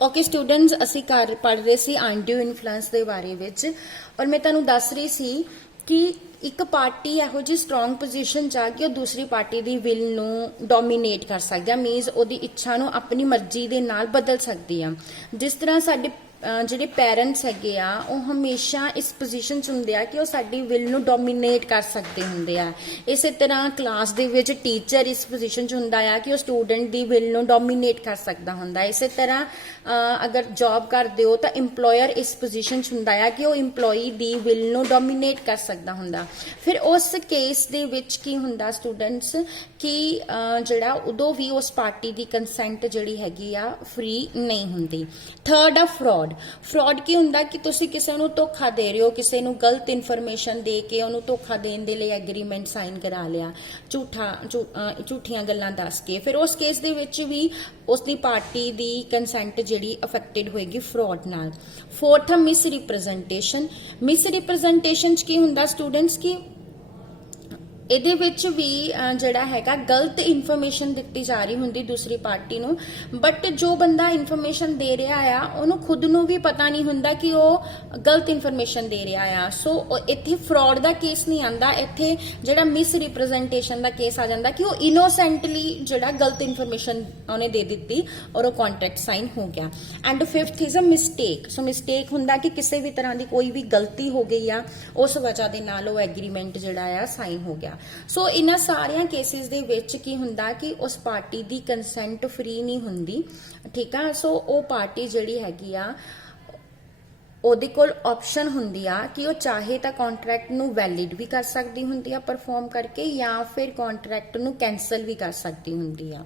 Okay students, असी घर पढ़ रहे सी आंडियो इन्फ्लुएंस के बारे विच और मैं तुहानू दस रही सी कि एक पार्टी इहो जी स्ट्रोंग पोजीशन च आ कि दूसरी पार्टी की विल नू डोमीनेट कर सकती है, मीनस उहदी इच्छा नू अपनी मर्जी दे नाल बदल सकती है। जिस तरह साडे ਜਿਹੜੇ पेरेंट्स हैगे आ वो हमेशा इस पोजीशन च हुंदे आ कि वो साडी विल नू डोमीनेट कर सकते हुंदे आ। इस तरह क्लास दे विच टीचर इस पोजीशन च हुंदा आ कि वो स्टूडेंट दी विल नू डोमीनेट कर सकता हुंदा। इस तरह अगर जॉब करदे हो तो इंप्लॉयर इस पोजीशन च हुंदा आ कि वो इंप्लॉई दी विल नू डोमीनेट कर सकता हुंदा। फिर उस केस दे विच की हुंदा स्टूडेंट्स कि जिहड़ा उदों भी उस पार्टी दी कंसेंट जिहड़ी हैगी आ फ्री नहीं हुंदी। थर्ड आ फ्रॉड। फ्रॉड की हुंदा कि तुसी किसी नूं धोखा दे रहे हो, किसी नूं गलत इन्फॉर्मेशन दे के उहनूं धोखा देण दे लई एग्रीमेंट साइन करा लिया, झूठियां गल्लां दस के। फिर उस केस दे विच भी उसकी पार्टी दी कंसेंट जिहड़ी अफेक्टेड होएगी फ्रॉड नाल। फोर्थ आ मिस रिप्रजेंटेशन। मिस रिप्रजेंटेशन च की हुंदा स्टूडेंट्स की ਇਹਦੇ ਵਿੱਚ ਵੀ ਜਿਹੜਾ ਹੈਗਾ ਗਲਤ ਇਨਫੋਰਮੇਸ਼ਨ ਦਿੱਤੀ ਜਾ ਰਹੀ ਹੁੰਦੀ ਦੂਸਰੀ ਪਾਰਟੀ ਨੂੰ, ਬਟ ਜੋ ਬੰਦਾ ਇਨਫੋਰਮੇਸ਼ਨ ਦੇ ਰਿਹਾ ਆ ਉਹਨੂੰ ਖੁਦ ਨੂੰ ਵੀ ਪਤਾ ਨਹੀਂ ਹੁੰਦਾ ਕਿ ਉਹ ਗਲਤ ਇਨਫੋਰਮੇਸ਼ਨ ਦੇ ਰਿਹਾ ਆ। ਸੋ ਇੱਥੇ ਫਰਾਡ ਦਾ ਕੇਸ ਨਹੀਂ ਆਂਦਾ, ਇੱਥੇ ਜਿਹੜਾ ਮਿਸ ਰਿਪਰੈਜ਼ੈਂਟੇਸ਼ਨ ਦਾ ਕੇਸ ਆ ਜਾਂਦਾ ਕਿ ਉਹ ਇਨੋਸੈਂਟਲੀ ਜਿਹੜਾ ਗਲਤ ਇਨਫੋਰਮੇਸ਼ਨ ਉਹਨੇ ਦੇ ਦਿੱਤੀ ਔਰ ਉਹ ਕੰਟਰੈਕਟ ਸਾਈਨ ਹੋ ਗਿਆ। And fifth is a mistake. So mistake ਹੁੰਦਾ ਕਿ ਕਿਸੇ ਵੀ ਤਰ੍ਹਾਂ ਦੀ ਕੋਈ ਵੀ ਗਲਤੀ ਹੋ ਗਈ ਆ, ਉਸ ਵਜ੍ਹਾ ਦੇ ਨਾਲ ਉਹ ਐਗਰੀਮੈਂਟ ਜਿਹੜਾ ਆ ਸਾਈਨ ਹੋ ਗਿਆ। ਸੋ ਇਹਨਾਂ ਸਾਰਿਆਂ ਕੇਸਿਸ ਦੇ ਵਿੱਚ ਕੀ ਹੁੰਦਾ ਕਿ ਉਸ ਪਾਰਟੀ ਦੀ ਕੰਸੈਂਟ ਫ੍ਰੀ ਨਹੀਂ ਹੁੰਦੀ, ਠੀਕ ਆ। ਸੋ ਉਹ ਪਾਰਟੀ ਜਿਹੜੀ ਹੈਗੀ ਆ ਉਹਦੇ ਕੋਲ ਆਪਸ਼ਨ ਹੁੰਦੀ ਆ ਕਿ ਉਹ ਚਾਹੇ ਤਾਂ ਕੰਟਰੈਕਟ ਨੂੰ ਵੈਲਿਡ ਵੀ ਕਰ ਸਕਦੀ ਹੁੰਦੀ ਆ ਪਰਫਾਰਮ ਕਰਕੇ, ਜਾਂ ਫਿਰ ਕੰਟਰੈਕਟ ਨੂੰ ਕੈਂਸਲ ਵੀ ਕਰ ਸਕਦੀ ਹੁੰਦੀ ਆ।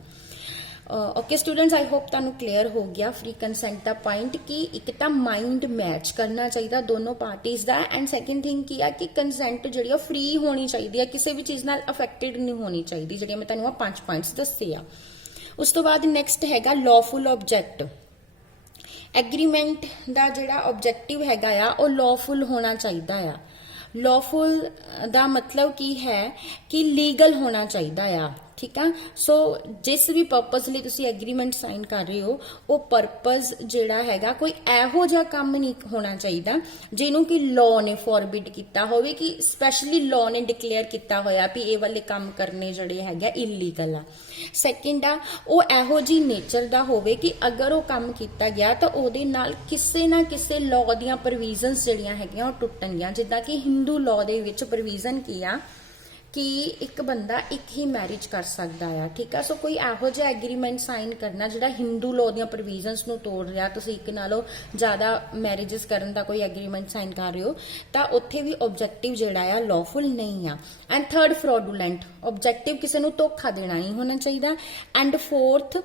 ओके स्टूडेंट्स, आई होप तुहानू क्लियर हो गया फ्री कंसेंट का पॉइंट कि एक तो माइंड मैच करना चाहिए दोनों पार्टीज का, एंड सैकेंड थिंग की है कि कंसेंट जी फ्री होनी चाहिए, किसी भी चीज़ नाल अफेक्टेड नहीं होनी चाहिए, जी मैं तुहानू 5 पॉइंट्स दसे आ। उस तो बाद नैक्सट हैगा लॉफुल ऑब्जेक्ट। एग्रीमेंट का जिहड़ा ऑब्जेक्टिव हैगा आ वो लॉफुल होना चाहिए आ। लॉफुल का मतलब की है कि लीगल होना चाहिए आ, ठीक है। सो जिस भी पर्पज लिए तुसी एग्रीमेंट साइन कर रहे हो वो पर्पज जिहड़ा हैगा कोई इहो जिहा काम नहीं होना चाहिए जिन्हों कि लॉ ने फॉरबिड किया होवे, कि स्पैशली लॉ ने डिक्लेयर किया होया भी ये वाले काम करने जिहड़े हैगे इलीगल आ। सैकेंड आ वो इहो जी नेचर दा होवे कि अगर वो काम किया गया तो उहदे नाल किसी ना किसी लॉ दीयां प्रोविजनस जिहड़ियां हैगियां वो टुटणगीयां। जिद्दां कि हिंदू लॉ दे विच प्रोविजन की आ कि एक बंदा एक ही मैरिज कर सकता है, ठीक है। सो कोई इहो जिहा एग्रीमेंट साइन करना जिहड़ा हिंदू लॉ दीयां प्रोविजनस नूं तोड़ रहा, तुसीं एक नालों ज़्यादा मैरिजेस करन दा कोई एग्रीमेंट साइन कर रहे हो तो उत्थे भी ऑब्जेक्टिव जिहड़ा आ लॉफुल नहीं आ। And third fraudulent. ऑब्जेक्टिव किसी नूं धोखा देना नहीं होना चाहिए। एंड फोर्थ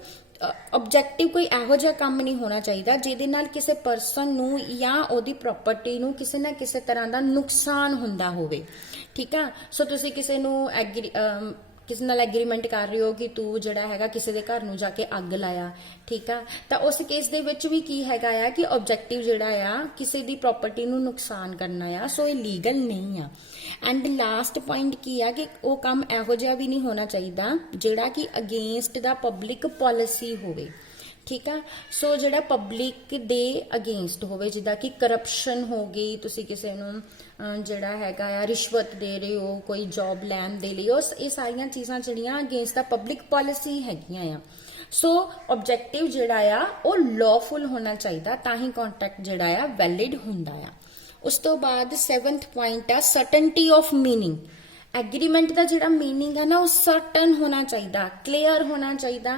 ऑब्जेक्टिव कोई इहो जिहा काम नहीं होना चाहिए जिहदे नाल किसी परसन नूं या उहदी प्रॉपर्टी नूं किसी ना किसी तरह का नुकसान हुंदा होवे, ठीक है। सो तुसीं किसी नूं किसी नाल एग्रीमेंट कर रहे हो कि तू जिहड़ा हैगा किसी दे घर नूं जाके अग लाया, ठीक है, तो उस केस दे विच भी की हैगा आ कि ऑब्जेक्टिव जिहड़ा आ किसी दी प्रॉपर्टी नूं नुकसान करना आ, सो ये लीगल नहीं आ। एंड लास्ट पॉइंट की है कि वो काम इहो जिहा भी नहीं होना चाहिए जिहड़ा कि अगेंस्ट द पब्लिक पॉलिसी होवे, ठीक है। सो जिहड़ा पब्लिक दे अगेंस्ट होवे, जिद्दां कि करप्शन हो गई, तुसी किसी नूं जिहड़ा हैगा आ रिश्वत दे रहे हो कोई जॉब लैन दे लई, ये सारियां चीज़ां जिहड़ियां अगेंस्ट द पब्लिक पॉलिसी हैगियां आ। सो ऑब्जेक्टिव जिहड़ा आ वो लॉफुल होना चाहिए तां ही कॉन्ट्रैक्ट जिहड़ा आ वैलिड हुंदा आ। उस तो बाद 7th पॉइंट आ सर्टनटी ऑफ मीनिंग। एग्रीमेंट का जिहड़ा मीनिंग है ना वो सर्टन होना चाहिए, क्लीयर होना चाहिए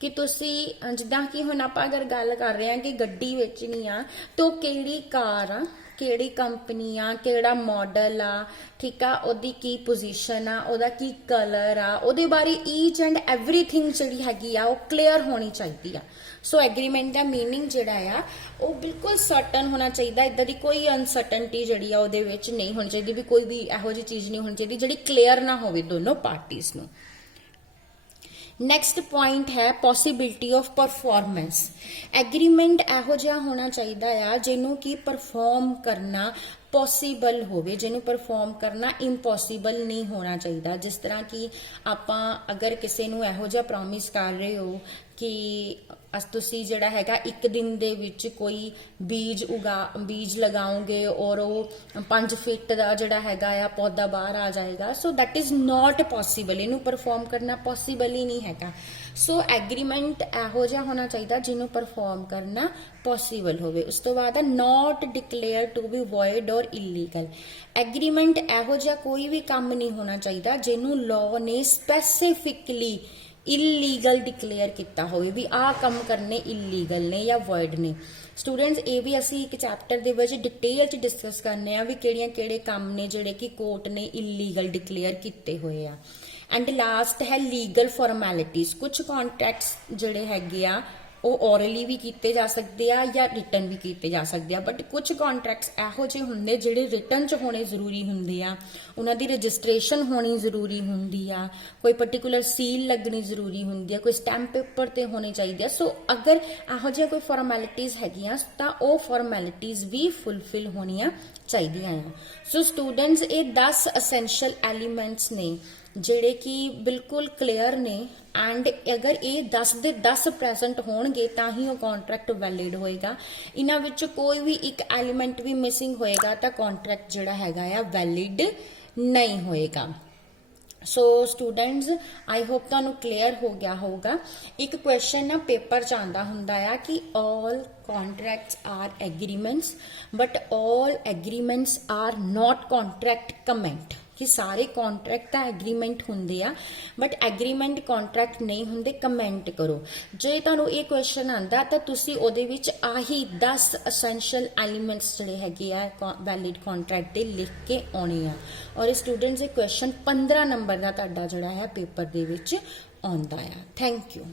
कि तुसी जिद्दां कि हुण आपां अगर गल कर रहे हैं कि गड्डी वेचनी आ तो किहड़ी कार आ, किहड़ी कंपनी आ, किहड़ा मॉडल आ, ठीक आ, ओदी की पोजीशन आ, ओदा की कलर आ, ओदे बारे ईच एंड एवरीथिंग जिहड़ी हैगी आ वो क्लीयर होनी चाहिए आ। सो एग्रीमेंट का मीनिंग जिहड़ा आ वो बिल्कुल सर्टन होना चाहिए, इदां दी कोई अनसर्टनटी जिहड़ी आ ओदे विच नहीं होनी चाहिए, भी कोई भी इहो जी चीज़ नहीं होनी चाहिए जिहड़ी क्लीयर ना होवे दोनों पार्टीज नूं। नैक्सट पॉइंट है पॉसिबिलिटी ऑफ परफॉर्मेंस। एग्रीमेंट इहो जिहा होना चाहिए आ जिन्हों की परफॉर्म करना पॉसीबल होवे, जिन्हों परफॉर्म करना इंपॉसीबल नहीं होना चाहिए। जिस तरह कि आपां अगर किसी नूं इहो जिहा प्रॉमिस कर रहे हो ਕਿ ਤੁਸੀਂ ਜਿਹੜਾ ਹੈਗਾ ਇੱਕ ਦਿਨ ਦੇ ਵਿੱਚ ਕੋਈ ਬੀਜ ਲਗਾਓਗੇ ਔਰ ਉਹ 5 ਫੀਟ ਦਾ ਜਿਹੜਾ ਹੈਗਾ ਆ ਪੌਦਾ ਬਾਹਰ ਆ ਜਾਏਗਾ। So that is not possible, ਇਹਨੂੰ ਪਰਫਾਰਮ ਕਰਨਾ ਪੋਸੀਬਲ ਹੀ ਨਹੀਂ ਹੈਗਾ। ਸੋ ਐਗਰੀਮੈਂਟ ਇਹੋ ਜਿਹਾ ਹੋਣਾ ਚਾਹੀਦਾ ਜਿਹਨੂੰ ਪਰਫਾਰਮ ਕਰਨਾ ਪੋਸੀਬਲ ਹੋਵੇ। ਉਸ ਤੋਂ ਬਾਅਦ ਨਾਟ ਡਿਕਲੇਅਰ ਟੂ ਬੀ ਵੋਇਡ ਔਰ ਇਲੀਗਲ। ਐਗਰੀਮੈਂਟ ਇਹੋ ਜਿਹਾ ਕੋਈ ਵੀ ਕੰਮ ਨਹੀਂ ਹੋਣਾ ਚਾਹੀਦਾ ਜਿਹਨੂੰ ਲਾਅ ਨੇ ਸਪੈਸੀਫਿਕਲੀ ਇਲੀਗਲ ਡਿਕਲੇਅਰ ਕੀਤਾ ਹੋਵੇ ਵੀ ਆਹ ਕੰਮ ਕਰਨੇ ਇਲੀਗਲ ਨੇ ਜਾਂ ਵੋਇਡ ਨੇ। ਸਟੂਡੈਂਟਸ ਇਹ ਵੀ ਅਸੀਂ ਇੱਕ ਚੈਪਟਰ ਦੇ ਵਿੱਚ ਡਿਟੇਲ 'ਚ ਡਿਸਕਸ ਕਰਨੇ ਆ ਵੀ ਕਿਹੜੇ ਕੰਮ ਨੇ ਜਿਹੜੇ ਕਿ ਕੋਰਟ ਨੇ ਇਲੀਗਲ ਡਿਕਲੇਅਰ ਕੀਤੇ ਹੋਏ ਆ। ਐਂਡ ਲਾਸਟ ਹੈ ਲੀਗਲ ਫਾਰਮੈਲਿਟੀਜ਼। ਕੁਝ ਕੰਟਰੈਕਟਸ ਜਿਹੜੇ ਹੈਗੇ ਆ ਉਹ ਔਰਲੀ ਵੀ ਕੀਤੇ ਜਾ ਸਕਦੇ ਆ ਜਾਂ ਰਿਟਨ ਵੀ ਕੀਤੇ ਜਾ ਸਕਦੇ ਆ, ਬਟ ਕੁਝ ਕੰਟਰੈਕਟਸ ਇਹੋ ਜਿਹੇ ਹੁੰਦੇ ਜਿਹੜੇ ਰਿਟਨ 'ਚ ਹੋਣੇ ਜ਼ਰੂਰੀ ਹੁੰਦੇ ਆ, ਉਹਨਾਂ ਦੀ ਰਜਿਸਟ੍ਰੇਸ਼ਨ ਹੋਣੀ ਜ਼ਰੂਰੀ ਹੁੰਦੀ ਆ, ਕੋਈ ਪਾਰਟਿਕੂਲਰ ਸੀਲ ਲੱਗਣੀ ਜ਼ਰੂਰੀ ਹੁੰਦੀ ਆ, ਕੋਈ ਸਟੈਂਪ ਪੇਪਰ ਤੇ ਹੋਣੇ ਚਾਹੀਦੇ ਆ। ਸੋ ਅਗਰ ਇਹੋ ਜਿਹਾ ਕੋਈ ਫਾਰਮੈਲਿਟੀਜ਼ ਹੈਗੀਆਂ ਤਾਂ ਉਹ ਫਾਰਮੈਲਿਟੀਜ਼ ਵੀ ਫੁੱਲਫਿਲ ਹੋਣੀਆਂ ਚਾਹੀਦੀਆਂ ਆ। ਸੋ ਸਟੂਡੈਂਟਸ ਇਹ 10 ਐਸੈਂਸ਼ੀਅਲ ਐਲੀਮੈਂਟਸ ਨੇ ਜਿਹੜੇ ਕਿ ਬਿਲਕੁਲ ਕਲੀਅਰ ਨੇ, ਐਂਡ ਅਗਰ ਇਹ 10 ਦੇ 10 ਪ੍ਰੈਜ਼ੈਂਟ ਹੋਣਗੇ ਤਾਂ ਹੀ ਉਹ ਕੰਟਰੈਕਟ ਵੈਲਿਡ ਹੋਏਗਾ। ਇਹਨਾਂ ਵਿੱਚ ਕੋਈ ਵੀ ਇੱਕ ਐਲੀਮੈਂਟ ਵੀ ਮਿਸਿੰਗ ਹੋਏਗਾ ਤਾਂ ਕੰਟਰੈਕਟ ਜਿਹੜਾ ਹੈਗਾ ਆ ਵੈਲਿਡ ਨਹੀਂ ਹੋਏਗਾ। ਸੋ ਸਟੂਡੈਂਟਸ ਆਈ ਹੋਪ ਤੁਹਾਨੂੰ ਕਲੀਅਰ ਹੋ ਗਿਆ ਹੋਊਗਾ। ਇੱਕ ਕੁਐਸਚਨ ਨਾ ਪੇਪਰ 'ਚ ਆਉਂਦਾ ਹੁੰਦਾ ਆ ਕਿ ਆਲ contracts are agreements but all agreements are not contract comment, ਕਿ ਸਾਰੇ ਕੰਟਰੈਕਟ ਤਾਂ ਐਗਰੀਮੈਂਟ ਹੁੰਦੇ ਆ ਬਟ ਐਗਰੀਮੈਂਟ ਕੰਟਰੈਕਟ ਨਹੀਂ ਹੁੰਦੇ। ਕਮੈਂਟ ਕਰੋ ਜੇ ਤੁਹਾਨੂੰ ਇਹ ਕੁਐਸਚਨ ਆਂਦਾ ਤਾਂ ਤੁਸੀਂ ਉਹਦੇ ਵਿੱਚ ਆਹੀ 10 ਐਸੈਂਸ਼ੀਅਲ ਐਲੀਮੈਂਟਸ ਜਿਹੜੇ ਹੈਗੇ ਆ ਵੈਲਿਡ ਕੰਟਰੈਕਟ ਦੇ ਲਿਖ ਕੇ ਆਉਣੇ ਆ। ਔਰ ਸਟੂਡੈਂਟਸ ਇਹ ਕੁਐਸਚਨ 15 ਨੰਬਰ ਦਾ ਤੁਹਾਡਾ ਜਿਹੜਾ ਹੈ ਪੇਪਰ ਦੇ ਵਿੱਚ ਆਉਂਦਾ ਆ। Thank you.